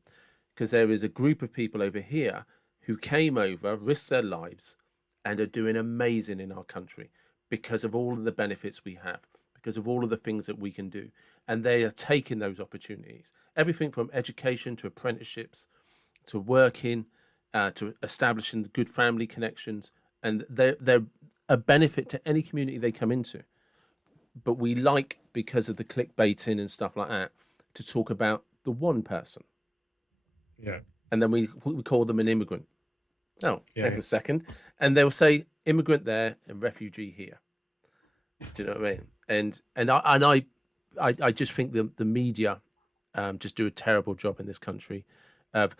because there is a group of people over here who came over, risked their lives, and are doing amazing in our country because of all of the benefits we have, because of all of the things that we can do. And they are taking those opportunities. Everything from education to apprenticeships to working to establishing good family connections. And they're a benefit to any community they come into. But we like, because of the clickbaiting and stuff like that, to talk about the one person. Yeah. And then we call them an immigrant. Oh, Yeah. hang on Yeah. a second. And they'll say immigrant there and refugee here. Do you know what I mean? I just think the media just do a terrible job in this country of,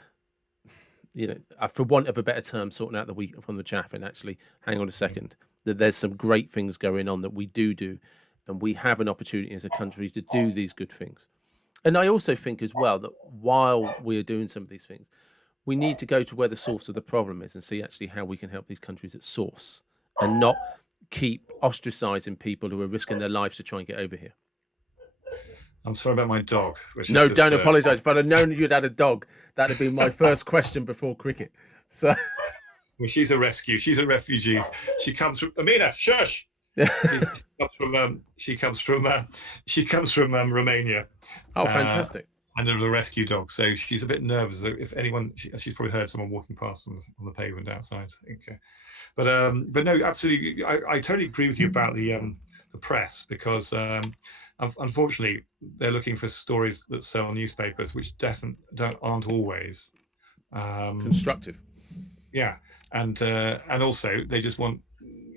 for want of a better term, sorting out the wheat from the chaff. And actually, hang on a Mm. second, that there's some great things going on that we do, and we have an opportunity as a country to do these good things. And I also think as well that while we're doing some of these things, we need to go to where the source of the problem is and see actually how we can help these countries at source, and not keep ostracizing people who are risking their lives to try and get over here. I'm sorry about my dog, which is No, just don't apologize. If I'd have known you'd had a dog, that'd have been my first question before cricket. So, well, she's a rescue. She's a refugee. She comes from Amina. Shush. She comes from Romania, oh, uh, fantastic. and a rescue dog. So she's a bit nervous. If anyone, she's probably heard someone walking past on the pavement outside. I think. But no, absolutely. I totally agree with you about the press, because unfortunately they're looking for stories that sell newspapers, which definitely aren't always. Um, Constructive. yeah, and also they just want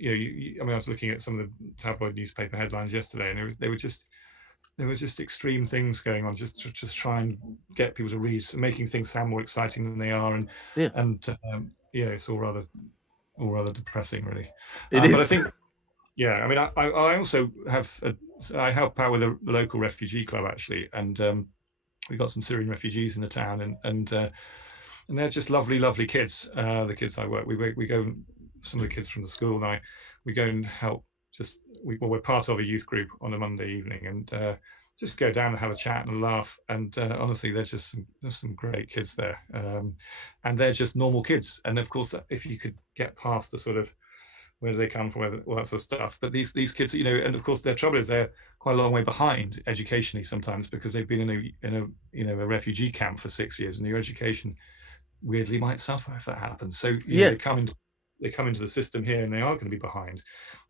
I mean, I was looking at some of the tabloid newspaper headlines yesterday, and they were just there was just extreme things going on, just to try and get people to read, so making things sound more exciting than they are, Yeah, and it's all rather depressing, really. it But I is. think, yeah, I mean, I also I help out with the local refugee club, actually, and we've got some Syrian refugees in the town, and they're just lovely, lovely kids. The kids I work, we go, some of the kids from the school and we go and help. We're part of a youth group on a Monday evening, and just go down and have a chat and a laugh. And honestly, there's some great kids there, and they're just normal kids. And of course, if you could get past the sort of where do they come from, all that sort of stuff. But these kids, and of course, their trouble is they're quite a long way behind educationally sometimes, because they've been in a refugee camp for 6 years, and your education weirdly might suffer if that happens. So Yeah, they come into the system here, and they are going to be behind,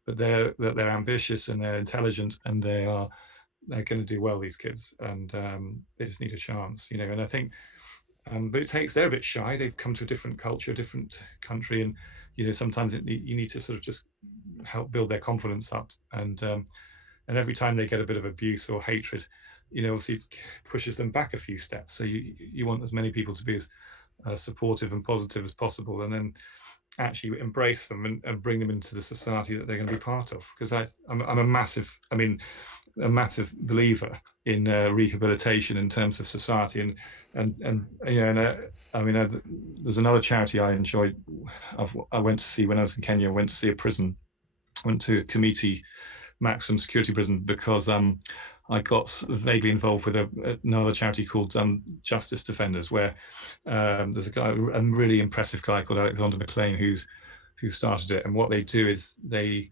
but they're ambitious and they're intelligent, and they're going to do well, these kids, and they just need a chance, And I think, but they're a bit shy. They've come to a different culture, a different country, and sometimes you need to sort of just help build their confidence up, and every time they get a bit of abuse or hatred, obviously pushes them back a few steps. So you want as many people to be as supportive and positive as possible, and then actually embrace them and bring them into the society that they're going to be part of. Because I'm a massive, a massive believer in rehabilitation in terms of society, there's another charity I enjoyed. I went to see when I was in Kenya. I went to see a prison. Went to a community maximum security prison because I got vaguely involved with another charity called Justice Defenders, where there's a really impressive guy called Alexander McLean who started it. And what they do is they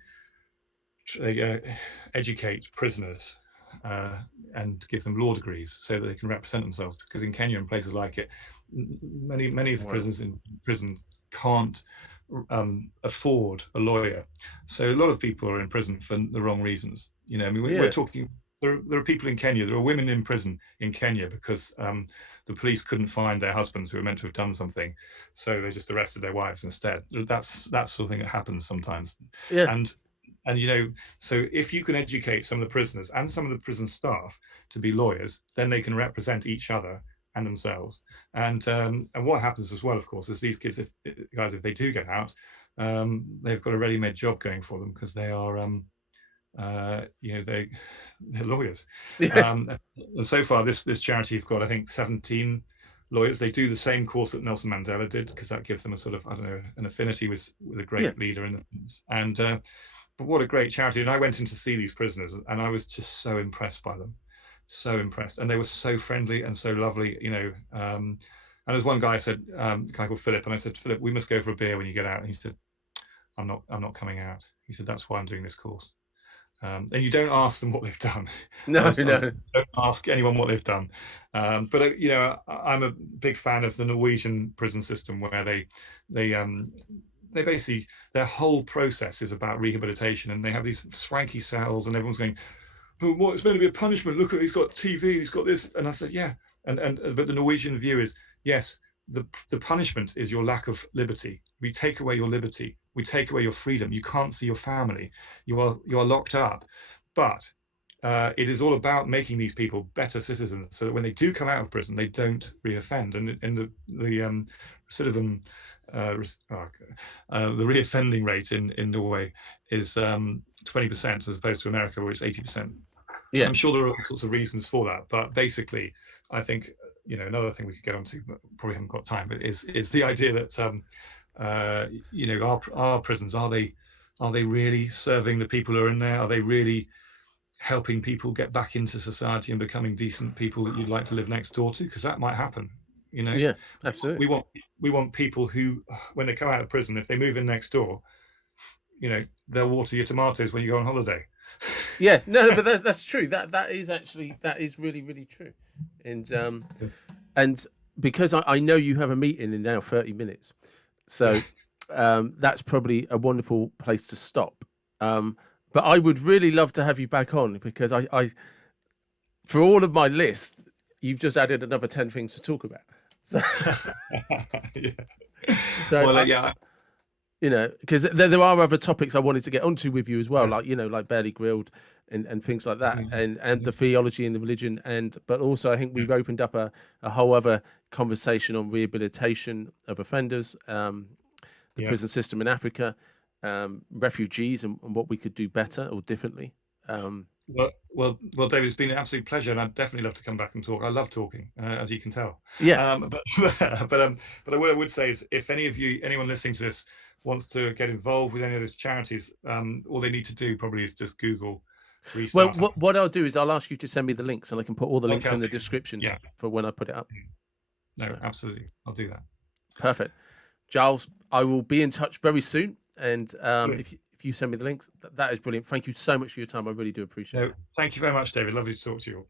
educate prisoners and give them law degrees so that they can represent themselves. Because in Kenya and places like it, many of the prisoners in prison can't afford a lawyer. So a lot of people are in prison for the wrong reasons. We're talking. There are people in Kenya. There are women in prison in Kenya because the police couldn't find their husbands who were meant to have done something, so they just arrested their wives instead. That's sort of thing that happens sometimes. Yeah. And so if you can educate some of the prisoners and some of the prison staff to be lawyers, then they can represent each other and themselves. And what happens as well, of course, is these kids, if they do get out, they've got a ready-made job going for them because they are, they're lawyers. Yeah. And so far, this charity have got, I think, 17 lawyers. They do the same course that Nelson Mandela did because that gives them a sort of, I don't know, an affinity with a great leader and but what a great charity. And I went in to see these prisoners and I was just so impressed by them. So impressed, and they were so friendly and so lovely, and as one guy said, a guy called Philip, and I said, Philip, we must go for a beer when you get out. And he said, I'm not coming out. He said, that's why I'm doing this course. And you don't ask them what they've done. No. Don't ask anyone what they've done. But I'm a big fan of the Norwegian prison system, where they basically, their whole process is about rehabilitation, and they have these swanky cells, and everyone's going, but what, it's meant to be a punishment. Look at, he's got TV, he's got this. And I said, yeah. But the Norwegian view is, yes, the punishment is your lack of liberty. We take away your liberty. We take away your freedom. You can't see your family. You are locked up. But it is all about making these people better citizens, so that when they do come out of prison, they don't reoffend. And the sort of the reoffending rate in Norway is 20%, as opposed to America, where it's 80%. Yeah. I'm sure there are all sorts of reasons for that, but basically, I think another thing we could get onto, but probably haven't got time, but is the idea that our prisons, are they really serving the people who are in there? Are they really helping people get back into society and becoming decent people that you'd like to live next door to? Because that might happen. Yeah, absolutely. We want people who, when they come out of prison, if they move in next door, they'll water your tomatoes when you go on holiday. Yeah, no, but that's true. That is really, really true. And because I know you have a meeting in now 30 minutes, so that's probably a wonderful place to stop. But I would really love to have you back on, because I for all of my list, you've just added another 10 things to talk about. So, because there are other topics I wanted to get onto with you as well, like Barely Grilled and things like that, and the theology and the religion, but also I think we've opened up a whole other conversation on rehabilitation of offenders, the prison system in Africa, refugees, and what we could do better or differently. Well, David, it's been an absolute pleasure, and I'd definitely love to come back and talk. I love talking, as you can tell. Yeah. But what I would say is, if anyone listening to this wants to get involved with any of those charities, all they need to do probably is just Google Restart. Well, what I'll do is I'll ask you to send me the links, and I can put all the links in the descriptions for when I put it up. No, absolutely, I'll do that. Perfect. Giles, I will be in touch very soon, and if you send me the links, that is brilliant. Thank you so much for your time. I really do appreciate it. Thank you very much, David. Lovely to talk to you all.